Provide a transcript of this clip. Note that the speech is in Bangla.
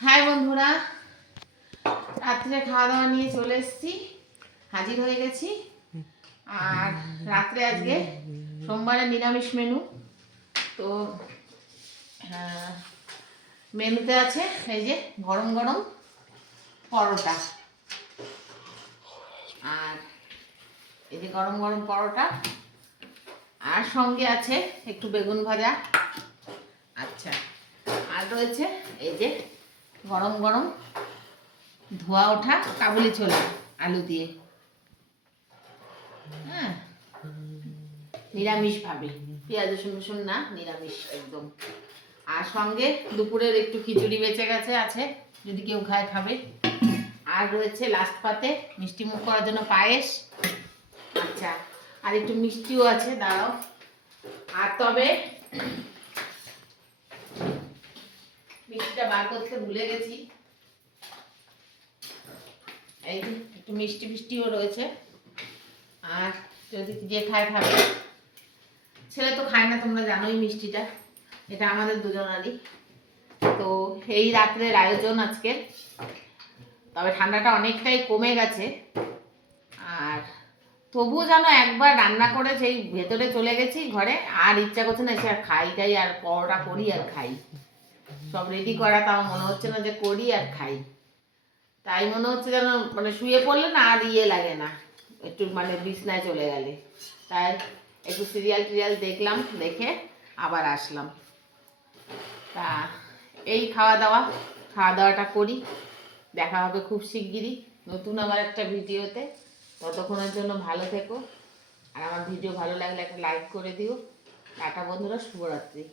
হাই বন্ধুরা, রাত্রে খাওয়া দাওয়া নিয়ে চলে এসেছি, হাজির হয়ে গেছি। আর রাত্রে আজকে সোমবারে নিরামিষ মেনু। তো মেনুতে আছে এই যে গরম গরম পরোটা, আর এই যে গরম গরম পরোটা, আর সঙ্গে আছে একটু বেগুন ভাজা। আচ্ছা, আর রয়েছে এই যে গরম গরম ধোয়া ওঠা কাবুলি ছোলা আলু দিয়ে, হ্যাঁ, নিরামিষ ভাবে, পেঁয়াজ রসুন না, নিরামিষ একদম। আর সঙ্গে দুপুরের একটু খিচুড়ি বেঁচে গেছে, আছে, যদি কেউ খায় খাবে। আর রয়েছে লাস্ট পাতে মিষ্টি মুখ করার জন্য পায়েস। আচ্ছা, আর একটু মিষ্টিও আছে, দাঁড়াও। আর তবে মিষ্টিটা বার করতে ভুলে গেছি, এই যে একটু মিষ্টি মিষ্টিও রয়েছে। আর যদি যে খায় খাবে, ছেলে তো খায় না, তোমরা জানোই মিষ্টিটা, এটা আমাদের দুজনারই। তো এই রাত্রের আয়োজন আজকে। তবে ঠান্ডাটা অনেকটাই কমে গেছে, আর তবুও যেন একবার রান্না করে সেই ভেতরে চলে গেছি ঘরে, আর ইচ্ছা করছে না এসে আর খাই আর পরোটা করি আর খাই। সব রেডি করা, তাও মনে হচ্ছে না যে করি আর খাই। তাই মনে হচ্ছে যেন মানে শুয়ে পড়লে না আর লাগে না, একটু মানে বিছনায় চলে গেলে। তাই একটু সিরিয়াল টিরিয়াল দেখলাম, দেখে আবার আসলাম। তা এই খাওয়া দাওয়াটা করি। দেখা হবে খুব শিগগিরই নতুন আবার একটা ভিডিওতে। ততক্ষণের জন্য ভালো থেকো, আর আমার ভিডিও ভালো লাগলে একটা লাইক করে দিও। টাটা বন্ধুরা, শুভরাত্রি।